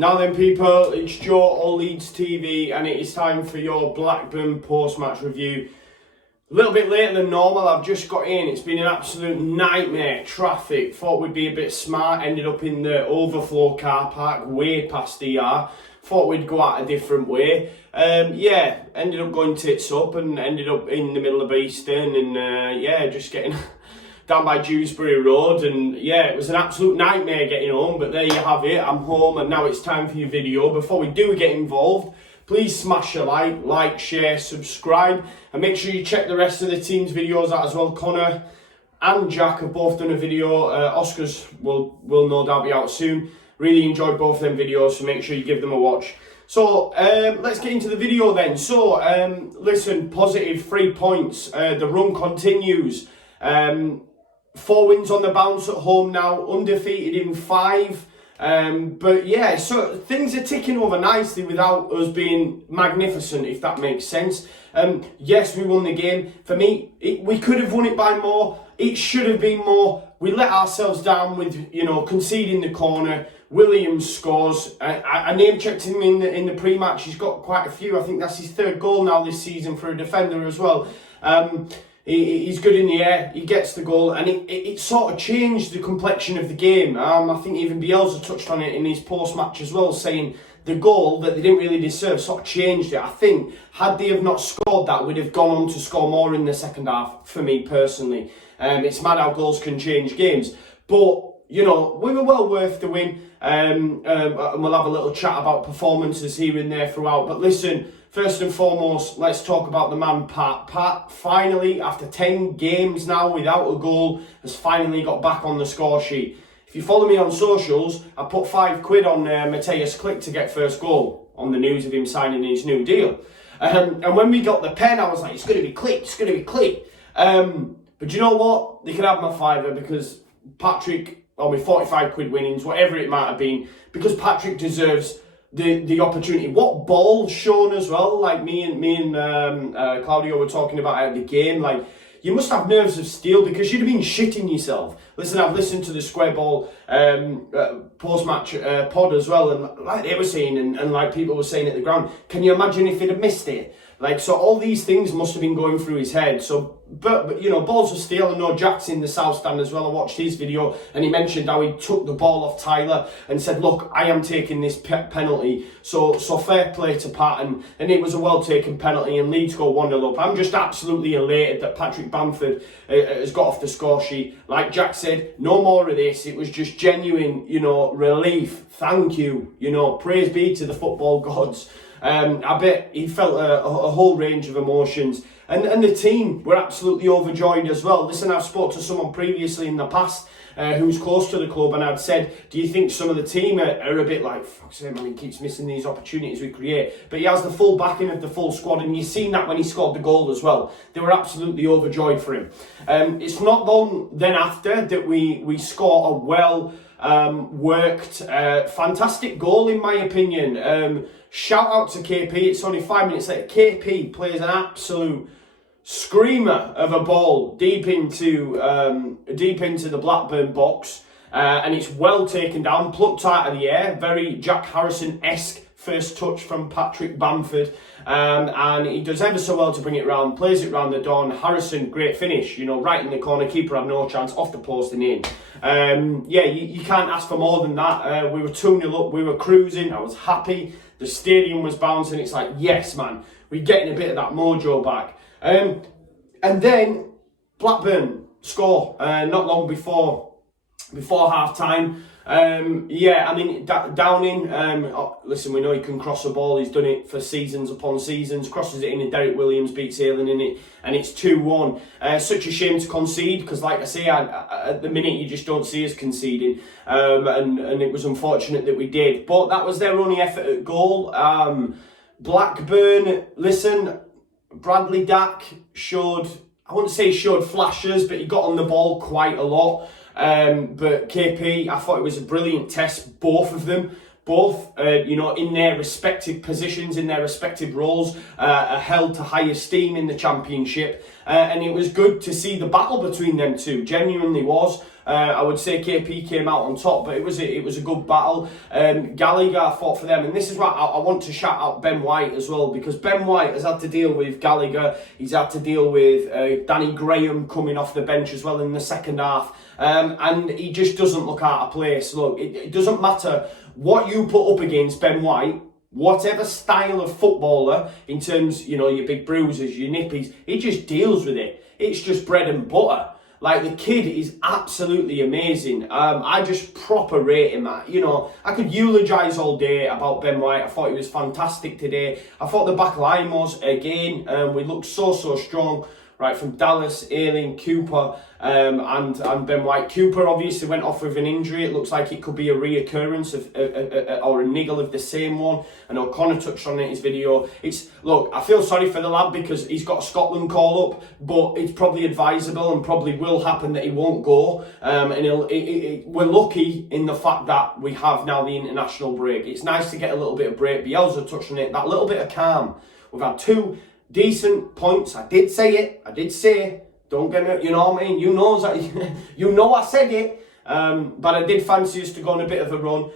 Now then, people, it's Joe or Leeds TV, and it is time for your Blackburn post-match review. A little bit later than normal, I've just got in. It's been an absolute nightmare. Traffic. Thought we'd be a bit smart. Ended up in the overflow car park, way past the ER. Thought we'd go out a different way. Ended up going tits up and ended up in the middle of Eastern, and just getting down by Dewsbury Road, and it was an absolute nightmare getting home, but there you have it. I'm home, and now it's time for your video. Before we do get involved, please smash a like, share, subscribe, and make sure you check the rest of the team's videos out as well. Conor and Jack have both done a video. Oscar's will no doubt be out soon. Really enjoyed both of them videos, so make sure you give them a watch. So let's get into the video then. So listen, positive 3 points. The run continues. 4 wins on the bounce at home now, undefeated in 5. So things are ticking over nicely without us being magnificent, if that makes sense. Yes, we won the game. For me, we could have won it by more. It should have been more. We let ourselves down with, conceding the corner. Williams scores. I name-checked him in the pre-match. He's got quite a few. I think that's his 3rd goal now this season for a defender as well. He's good in the air, he gets the goal, and it sort of changed the complexion of the game. I think even Bielsa touched on it in his post-match as well, saying the goal that they didn't really deserve sort of changed it. I think, had they have not scored that, we'd have gone on to score more in the second half, for me personally. It's mad how goals can change games. But, we were well worth the win. And we'll have a little chat about performances here and there throughout. But listen, first and foremost, let's talk about the man Pat. Pat finally, after 10 games now without a goal, has finally got back on the score sheet. If you follow me on socials, I put £5 on Mateus Click to get first goal on the news of him signing his new deal. And when we got the pen, I was like, it's going to be Click, it's going to be Click. But you know what? They can have my fiver because Patrick, or my £45 winnings, whatever it might have been, because Patrick deserves the opportunity. What ball shown as well, like me and Claudio were talking about at the game, like, you must have nerves of steel because you'd have been shitting yourself. Listen, I've listened to the Square Ball post-match pod as well, and like they were saying, and like people were saying at the ground, can you imagine if he'd have missed it? Like, so all these things must have been going through his head. So, but balls of steel. I know Jack's in the South Stand as well. I watched his video and he mentioned how he took the ball off Tyler and said, look, I am taking this penalty. So fair play to Pat, and it was a well-taken penalty, and Leeds go 1-0 up. I'm just absolutely elated that Patrick Bamford has got off the score sheet. Like Jack said, no more of this. It was just genuine, relief. Thank you. Praise be to the football gods. I bet he felt a whole range of emotions, and the team were absolutely overjoyed as well. Listen, I've spoke to someone previously in the past who's close to the club, and I'd said, do you think some of the team are a bit like, fuck's sake, man, he keeps missing these opportunities we create? But he has the full backing of the full squad, and you've seen that when he scored the goal as well. They were absolutely overjoyed for him. It's not long then after that we score a well worked, fantastic goal in my opinion. Shout out to KP. It's only 5 minutes later. KP plays an absolute screamer of a ball deep into the Blackburn box, and it's well taken down, plucked out of the air. Very Jack Harrison-esque first touch from Patrick Bamford, and he does ever so well to bring it round, plays it round the door, and Harrison, great finish, right in the corner. Keeper had no chance, off the post and in. You can't ask for more than that. We were 2-0 up, we were cruising, I was happy, the stadium was bouncing. It's like, yes man, we're getting a bit of that mojo back. And then Blackburn score not long before half time. Downing, listen, we know he can cross a ball. He's done it for seasons upon seasons. Crosses it in, and Derek Williams beats Haaland in it, and it's 2-1. Such a shame to concede, because like I say, at the minute you just don't see us conceding, and it was unfortunate that we did. But that was their only effort at goal. Blackburn, listen, Bradley Dack showed, I wouldn't say showed flashes, but he got on the ball quite a lot. But KP, I thought it was a brilliant test, both of them. Both, in their respective positions, in their respective roles, are held to high esteem in the Championship. And it was good to see the battle between them two, genuinely was. I would say KP came out on top, but it was a good battle. Gallagher fought for them, and this is why I want to shout out Ben White as well, because Ben White has had to deal with Gallagher. He's had to deal with Danny Graham coming off the bench as well in the second half, and he just doesn't look out of place. Look, it doesn't matter what you put up against Ben White. Whatever style of footballer, in terms, you know, your big bruises, your nippies, he just deals with it. It's just bread and butter. Like, the kid is absolutely amazing. I just proper rate him. You know, I could eulogise all day about Ben White. I thought he was fantastic today. I thought the back line was, again, we looked so strong. Right, from Dallas, Ayling, Cooper, and Ben White. Cooper obviously went off with an injury. It looks like it could be a reoccurrence or a niggle of the same one. I know Conor touched on it in his video. Look, I feel sorry for the lad because he's got a Scotland call up, but it's probably advisable and probably will happen that he won't go. We're lucky in the fact that we have now the international break. It's nice to get a little bit of break. Bielsa touched on it, that little bit of calm. We've had 2 decent points. I did say it. Don't get me, you know what I mean? You know I said it. But I did fancy us to go on a bit of a run.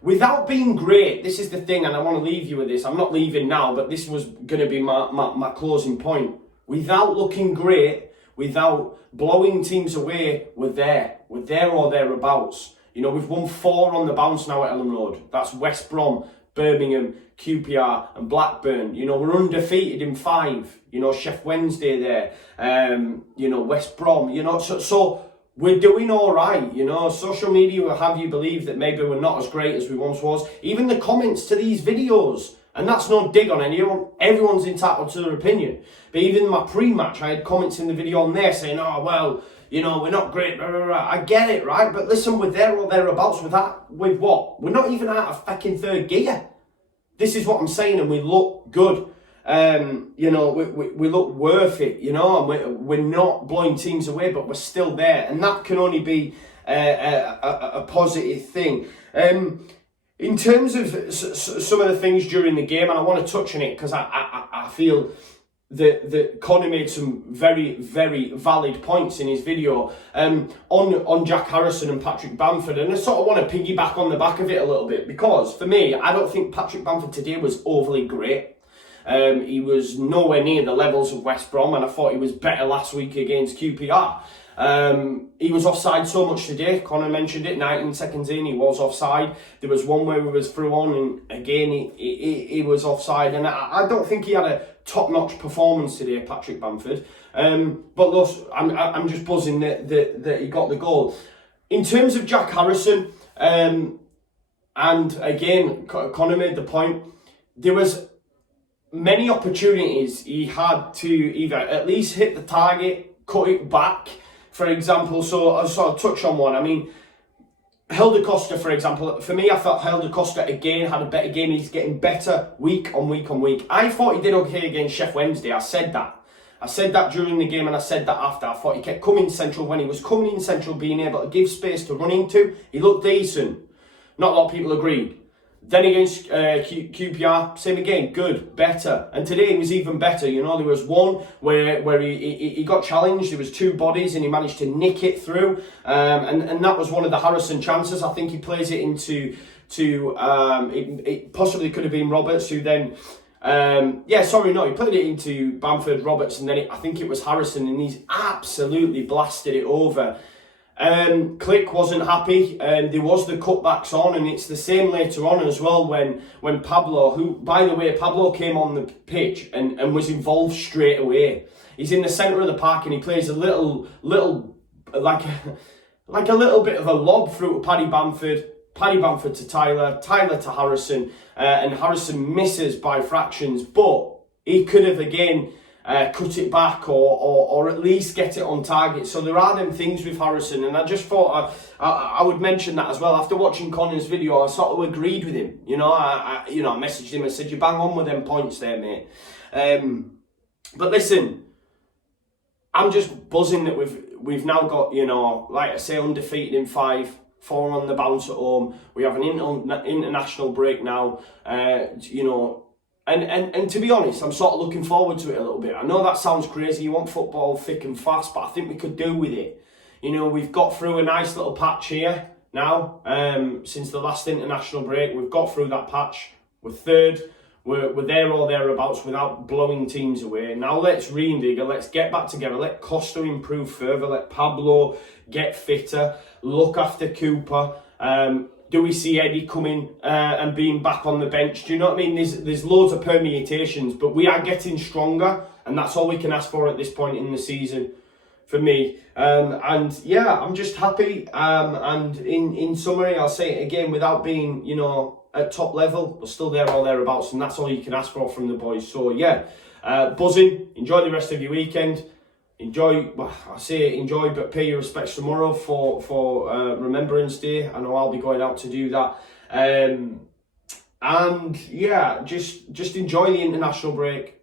Without being great, this is the thing, and I want to leave you with this. I'm not leaving now, but this was going to be my closing point. Without looking great, without blowing teams away, we're there. We're there or thereabouts. You know, we've won 4 on the bounce now at Ellen Road. That's West Brom, Birmingham, QPR and Blackburn. You know, we're undefeated in 5. You know, Chef Wednesday there. You know, West Brom. You know, so we're doing all right. You know, social media will have you believe that maybe we're not as great as we once was. Even the comments to these videos, and that's no dig on anyone. Everyone's entitled to their opinion. But even my pre-match, I had comments in the video on there saying, "Oh well, you know, we're not great." Blah, blah, blah. I get it, right? But listen, we're there or thereabouts with that. With what? We're not even out of fucking 3rd gear. This is what I'm saying, and we look good. You know, we look worth it, you know, and we're not blowing teams away, but we're still there, and that can only be a positive thing. In terms of some of the things during the game, and I want to touch on it because I feel that Conor made some very, very valid points in his video on Jack Harrison and Patrick Bamford, and I sort of want to piggyback on the back of it a little bit, because for me, I don't think Patrick Bamford today was overly great. He was nowhere near the levels of West Brom, and I thought he was better last week against QPR. He was offside so much today. Conor mentioned it, 19 seconds in, he was offside. There was one where he was through on, and again, he was offside. And I don't think he had a top-notch performance today, Patrick Bamford. But look, I'm just buzzing that he got the goal. In terms of Jack Harrison, and again, Conor made the point, there was many opportunities he had to either at least hit the target, cut it back, for example. So I'll touch on one. I mean, Helder Costa, for example, for me, I thought Helder Costa again had a better game. He's getting better week on week on week. I thought he did okay against Chef Wednesday. I said that during the game, and I said that after. I thought he kept coming central. When he was coming in central, being able to give space to run into, he looked decent. Not a lot of people agreed. Then against QPR, same again, good, better. And today he was even better. You know, there was one where he got challenged. There was 2 bodies and he managed to nick it through. And that was one of the Harrison chances. I think he plays it into it possibly could have been Roberts, who then he played it into Bamford, Roberts, and then I think it was Harrison, and he's absolutely blasted it over. Click wasn't happy, and there was the cutbacks on, and it's the same later on as well when Pablo, who, by the way, Pablo came on the pitch and was involved straight away. He's in the centre of the park and he plays a little like a little bit of a lob through to Paddy Bamford to Tyler to Harrison, and Harrison misses by fractions, but he could have again cut it back or at least get it on target. So there are them things with Harrison, and I just thought I would mention that as well. After watching Conor's video, I sort of agreed with him. You know, I messaged him and said, "You bang on with them points there, mate." But listen, I'm just buzzing that we've now got, you know, like I say, undefeated in 5. 4 on the bounce at home. We have an international break now. You know. And to be honest, I'm sort of looking forward to it a little bit. I know that sounds crazy. You want football thick and fast, but I think we could do with it. You know, we've got through a nice little patch here now, since the last international break. We've got through that patch. We're third. We're there or thereabouts without blowing teams away. Now let's reinvigorate, let's get back together, let Costa improve further, let Pablo get fitter, look after Cooper. Do we see Eddie coming and being back on the bench? Do you know what I mean? There's loads of permutations, but we are getting stronger, and that's all we can ask for at this point in the season for me. And yeah, I'm just happy. And in summary, I'll say it again, without being, you know, at top level, we're still there or thereabouts, and that's all you can ask for from the boys. So yeah, buzzing. Enjoy the rest of your weekend. Enjoy, well, I say enjoy, but pay your respects tomorrow for Remembrance Day. I know I'll be going out to do that. And yeah, just enjoy the international break.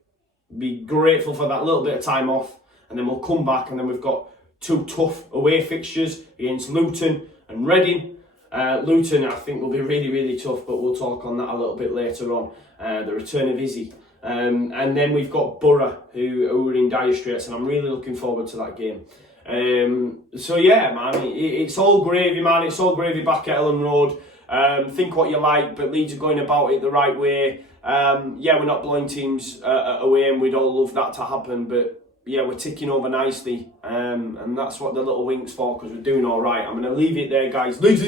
Be grateful for that little bit of time off, and then we'll come back, and then we've got 2 tough away fixtures against Luton and Reading. Luton, I think, will be really, really tough, but we'll talk on that a little bit later on. The return of Izzy. And then we've got Borough, who are in dire straits, and I'm really looking forward to that game. So yeah, man, it's all gravy, man. It's all gravy back at Ellen Road. Think what you like, but Leeds are going about it the right way. Yeah, we're not blowing teams away, and we'd all love that to happen, but yeah, we're ticking over nicely. And that's what the little wink's for, because we're doing all right. I'm going to leave it there, guys. Leeds